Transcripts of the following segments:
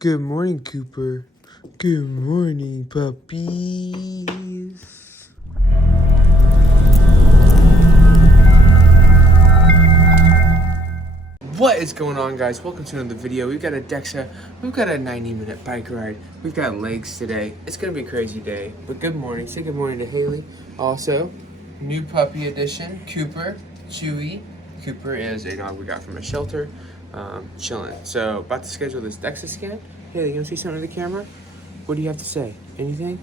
Good morning, Cooper. Good morning, puppies. What is going on, guys? Welcome to another video. We've got a 90-minute bike ride. We've got legs today. It's gonna be a crazy day. But good morning. Say good morning to Haley. Also, new puppy edition, Cooper, Chewy. Cooper is a dog we got from a shelter, chilling. So, about to schedule this Dexa Scan. Haley, you wanna say something to the camera? What do you have to say? Anything?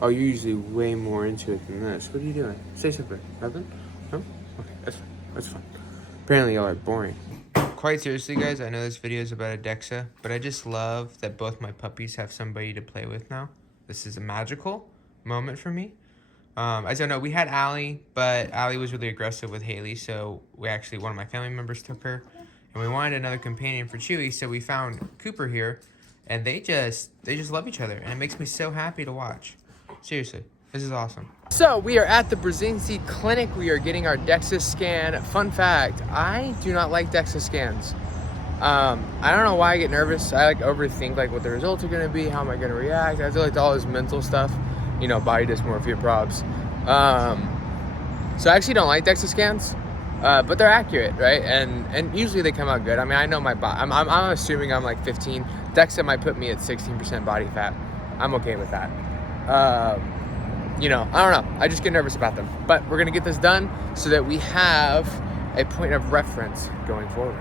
Oh, you're usually way more into it than this. What are you doing? Say something. Nothing? No? Okay, that's fine. That's fine. Apparently y'all are boring. Quite seriously, guys, I know this video is about a Dexa, but I just love that both my puppies have somebody to play with now. This is a magical moment for me. As I know, we had Allie, but Allie was really aggressive with Haley, so one of my family members took her, and we wanted another companion for Chewy, so we found Cooper here, and they just love each other, and it makes me so happy to watch. Seriously, this is awesome. So we are at the Brzezinski Clinic. We are getting our Dexa scan. Fun fact, I do not like Dexa scans. I don't know why I get nervous. I overthink what the results are gonna be, how am I gonna react. I feel all this mental stuff, body dysmorphia props. So I actually don't like Dexa scans, but they're accurate, right? And usually they come out good. I mean, I know my body. I'm assuming I'm 15. Dexa might put me at 16% body fat. I'm okay with that. I don't know. I just get nervous about them. But we're going to get this done so that we have a point of reference going forward.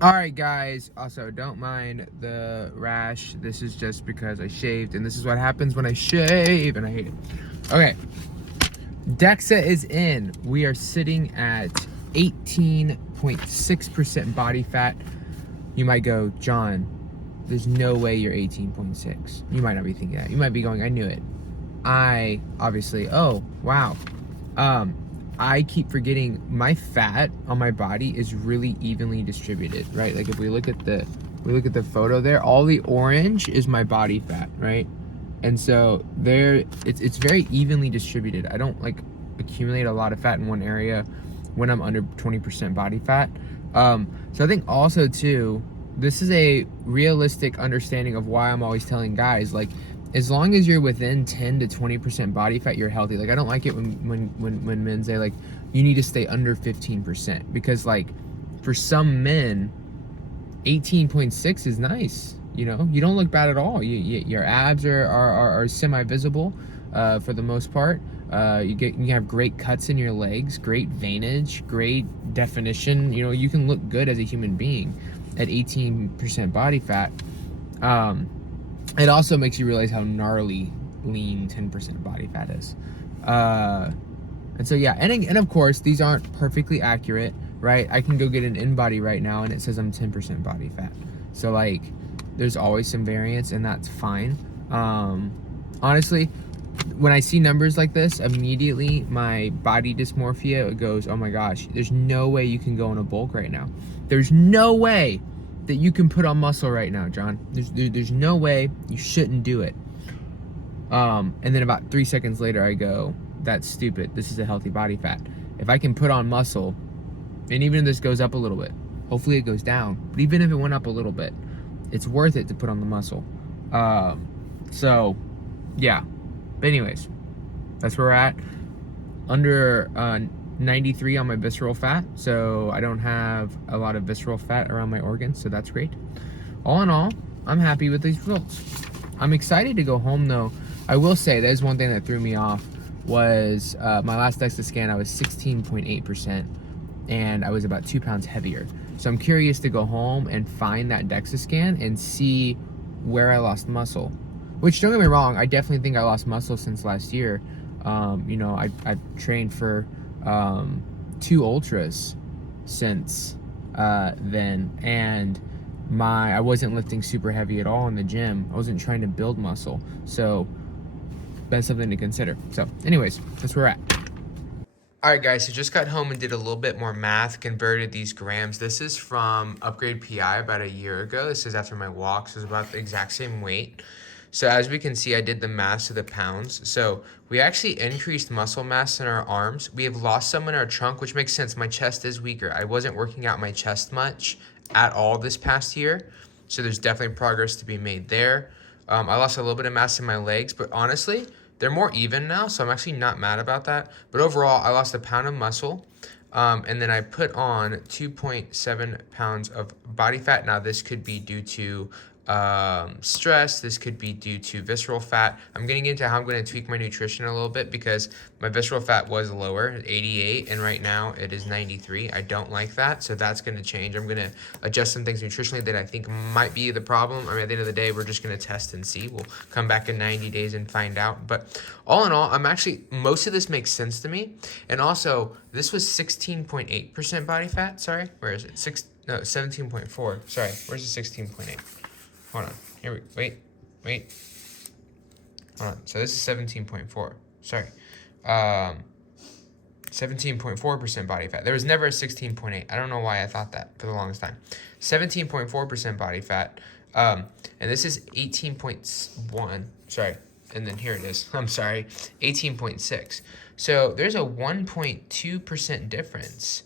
All right, guys. Also, don't mind the rash. This is just because I shaved, and this is what happens when I shave, and I hate it. Okay. Dexa is in. We are sitting at 18.6% body fat. You might go, John, there's no way you're 18.6. You might not be thinking that. You might be going, I knew it. Oh, wow. I keep forgetting my fat on my body is really evenly distributed, right? If we look at the photo there, all the orange is my body fat, right? And so it's very evenly distributed. I don't accumulate a lot of fat in one area when I'm under 20% body fat. So I think also too, this is a realistic understanding of why I'm always telling guys, as long as you're within 10 to 20% body fat, you're healthy. I don't like it when men say you need to stay under 15%, because for some men, 18.6 is nice. You don't look bad at all. Your abs are semi-visible for the most part. You have great cuts in your legs, great veinage, great definition. You can look good as a human being at 18% body fat. It also makes you realize how gnarly lean 10% body fat is. And so yeah, and of course these aren't perfectly accurate, right? I can go get an InBody right now and it says I'm 10% body fat. So there's always some variance, and that's fine. Honestly, when I see numbers like this, immediately my body dysmorphia goes, oh my gosh, there's no way you can go in a bulk right now. There's no way that you can put on muscle right now, John. There's no way. You shouldn't do it. And then about 3 seconds later, I go, that's stupid. This is a healthy body fat. If I can put on muscle, and even if this goes up a little bit, hopefully it goes down, but even if it went up a little bit, it's worth it to put on the muscle. So, yeah. But anyways, that's where we're at. Under 93 on my visceral fat, so I don't have a lot of visceral fat around my organs, so that's great. All in all, I'm happy with these results. I'm excited to go home, though. I will say there's one thing that threw me off was my last Dexa scan. I was 16.8%, and I was about 2 pounds heavier. So I'm curious to go home and find that Dexa scan and see where I lost muscle. Which, don't get me wrong, I definitely think I lost muscle since last year. I've trained for 2 ultras since then, and I wasn't lifting super heavy at all in the gym. I wasn't trying to build muscle, so that's something to consider. So anyways, that's where we're at. All right, guys, so just got home and did a little bit more math, converted these grams. This is from Upgrade PI about a year ago. This is after my walk, so it's about the exact same weight. So as we can see, I did the mass to the pounds. So we actually increased muscle mass in our arms. We have lost some in our trunk, which makes sense. My chest is weaker. I wasn't working out my chest much at all this past year. So there's definitely progress to be made there. I lost a little bit of mass in my legs, but honestly, they're more even now. So I'm actually not mad about that. But overall, I lost a pound of muscle. And then I put on 2.7 pounds of body fat. Now this could be due to stress. This could be due to visceral fat. I'm getting into how I'm going to tweak my nutrition a little bit because my visceral fat was lower, 88, and right now it is 93. I don't like that, so that's going to change. I'm going to adjust some things nutritionally that I think might be the problem. I mean, at the end of the day, we're just going to test and see. We'll come back in 90 days and find out. But all in all, most of this makes sense to me. And also, this was 16.8% body fat. Sorry, where is it? 17.4. Sorry, where's the 16.8? Hold on. Here we wait. Hold on. So this is 17.4. Sorry. 17.4% body fat. There was never a 16.8. I don't know why I thought that for the longest time. 17.4% body fat. And this is 18.1. Sorry. And then here it is. I'm sorry. 18.6. So there's a 1.2% difference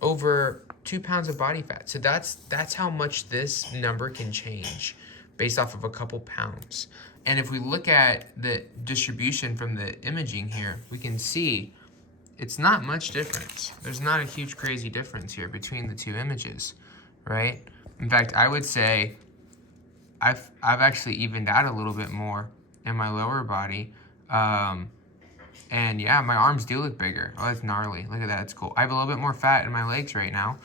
over 2 pounds of body fat. So that's how much this number can change based off of a couple pounds. And if we look at the distribution from the imaging here, we can see it's not much difference. There's not a huge crazy difference here between the two images, right? In fact, I would say I've actually evened out a little bit more in my lower body. And yeah, my arms do look bigger. Oh, that's gnarly. Look at that, it's cool. I have a little bit more fat in my legs right now.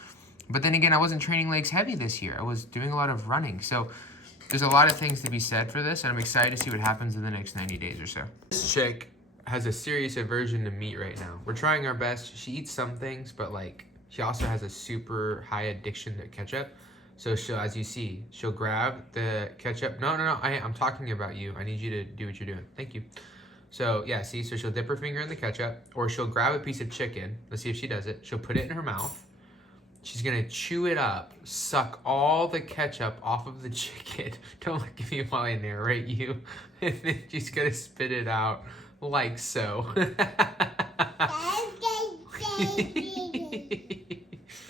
But then again, I wasn't training legs heavy this year. I was doing a lot of running. So there's a lot of things to be said for this, and I'm excited to see what happens in the next 90 days or so. This chick has a serious aversion to meat right now. We're trying our best. She eats some things, but like she also has a super high addiction to ketchup. So she'll, as you see, she'll grab the ketchup. No, I'm talking about you. I need you to do what you're doing. Thank you. So yeah, see, so she'll dip her finger in the ketchup, or she'll grab a piece of chicken. Let's see if she does it. She'll put it in her mouth. She's gonna chew it up, suck all the ketchup off of the chicken. Don't look at me while I narrate you. And then she's gonna spit it out like so.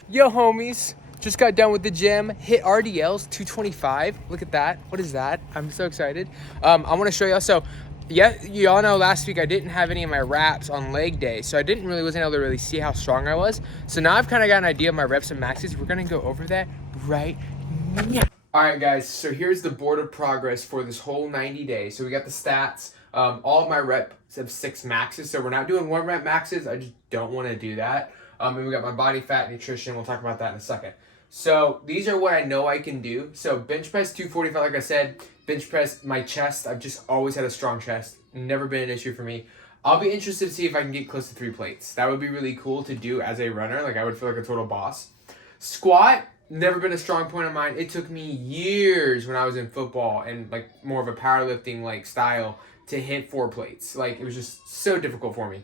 Yo, homies. Just got done with the gym, hit RDLs 225. Look at that. What is that? I'm so excited. I want to show y'all. So, yeah, you all know last week I didn't have any of my reps on leg day, so I wasn't able to really see how strong I was. So now I've kind of got an idea of my reps and maxes. We're going to go over that right now. All right, guys. So here's the board of progress for this whole 90 days. So we got the stats. All of my reps have 6 maxes. So we're not doing 1 rep maxes. I just don't want to do that. And we got my body fat, nutrition. We'll talk about that in a second. So these are what I know I can do. So bench press 245, like I said. Bench press, my chest, I've just always had a strong chest. Never been an issue for me. I'll be interested to see if I can get close to 3 plates. That would be really cool to do as a runner. Like I would feel like a total boss. Squat, never been a strong point of mine. It took me years when I was in football and like more of a powerlifting like style to hit 4 plates. Like it was just so difficult for me.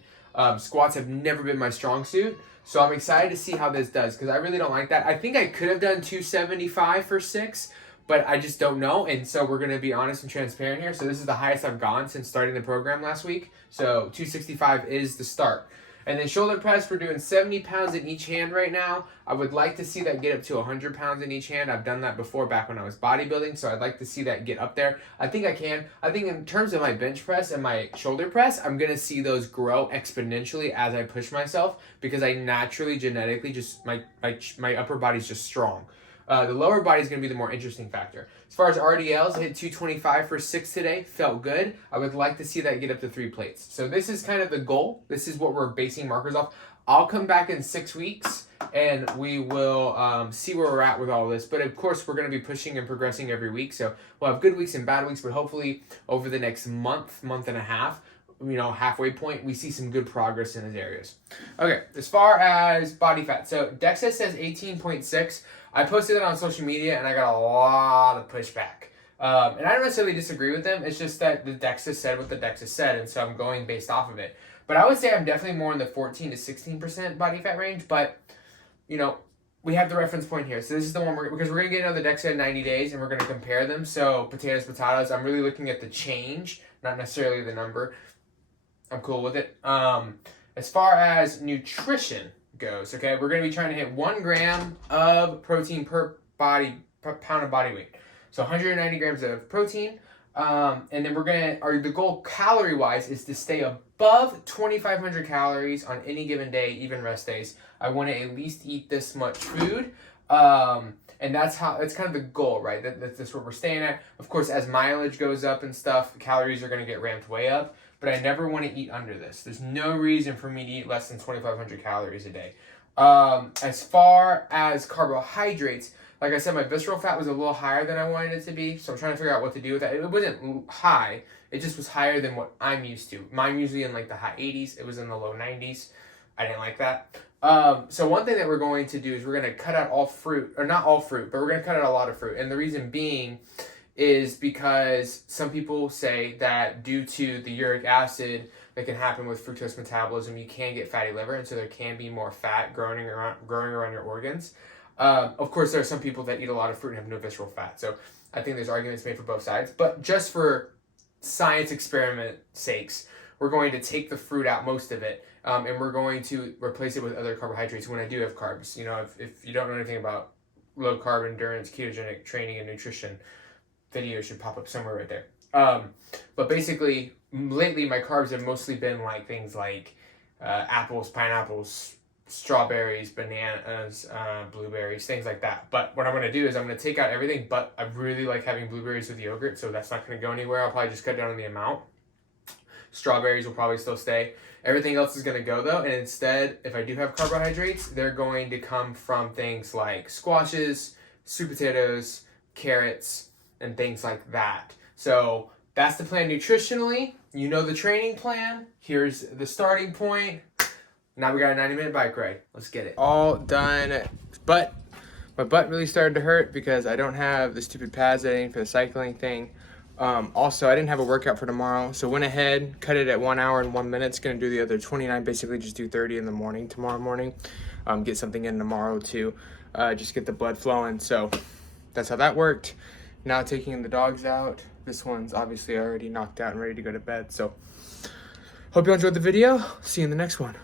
Squats have never been my strong suit. So I'm excited to see how this does because I really don't like that. I think I could have done 275 for 6, but I just don't know. And so we're going to be honest and transparent here. So this is the highest I've gone since starting the program last week. So 265 is the start. And then shoulder press, we're doing 70 pounds in each hand right now. I would like to see that get up to 100 pounds in each hand. I've done that before back when I was bodybuilding, so I'd like to see that get up there. I think I can. I think in terms of my bench press and my shoulder press, I'm going to see those grow exponentially as I push myself because I naturally, genetically, just my upper body's just strong. The lower body is going to be the more interesting factor. As far as RDLs, I hit 225 for 6 today. Felt good. I would like to see that get up to 3 plates. So this is kind of the goal. This is what we're basing markers off. I'll come back in 6 weeks and we will see where we're at with all this. But of course, we're going to be pushing and progressing every week. So we'll have good weeks and bad weeks, but hopefully over the next month and a half, halfway point, we see some good progress in those areas. Okay, as far as body fat. So Dexa says 18.6. I posted it on social media and I got a lot of pushback. And I don't necessarily disagree with them. It's just that the Dexa said what the Dexa said, and so I'm going based off of it. But I would say I'm definitely more in the 14 to 16% body fat range. But, we have the reference point here. So this is the one because we're going to get another Dexa in 90 days and we're going to compare them. So potatoes, I'm really looking at the change, not necessarily the number. I'm cool with it. As far as nutrition goes, okay, we're going to be trying to hit 1 gram of protein per pound of body weight. So 190 grams of protein. And then the goal calorie wise is to stay above 2,500 calories on any given day, even rest days. I want to at least eat this much food. And that's kind of the goal, right? That's what we're staying at. Of course, as mileage goes up and stuff, calories are going to get ramped way up. But I never want to eat under this. There's no reason for me to eat less than 2,500 calories a day. As far as carbohydrates, like I said, my visceral fat was a little higher than I wanted it to be, so I'm trying to figure out what to do with that. It wasn't high, it just was higher than what I'm used to. Mine usually in like the high 80s, it was in the low 90s. I didn't like that. So one thing that we're going to do is we're going to cut out all fruit, or not all fruit, but we're going to cut out a lot of fruit. And the reason being is because some people say that due to the uric acid that can happen with fructose metabolism, you can get fatty liver, and so there can be more fat growing around your organs. Of course, there are some people that eat a lot of fruit and have no visceral fat, so I think there's arguments made for both sides. But just for science experiment sakes, we're going to take the fruit out, most of it, and we're going to replace it with other carbohydrates when I do have carbs. You know, if you don't know anything about low carb endurance, ketogenic training, and nutrition, video should pop up somewhere right there. But basically, lately my carbs have mostly been like things like apples, pineapples, strawberries, bananas, blueberries, things like that. But what I'm going to do is I'm going to take out everything, but I really like having blueberries with yogurt, so that's not going to go anywhere. I'll probably just cut down on the amount. Strawberries will probably still stay. Everything else is going to go though, and instead, if I do have carbohydrates, they're going to come from things like squashes, sweet potatoes, carrots, and things like that. So that's the plan nutritionally. You know the training plan. Here's the starting point. Now we got a 90-minute bike ride. Let's get it. All done, but my butt really started to hurt because I don't have the stupid pads that I need for the cycling thing. Also, I didn't have a workout for tomorrow, so went ahead, cut it at 1 hour and 1 minute. It's gonna do the other 29, basically just do 30 in the morning tomorrow morning. Get something in tomorrow too, just get the blood flowing. So that's how that worked. Now taking the dogs out. This one's obviously already knocked out and ready to go to bed. So hope you enjoyed the video. See you in the next one.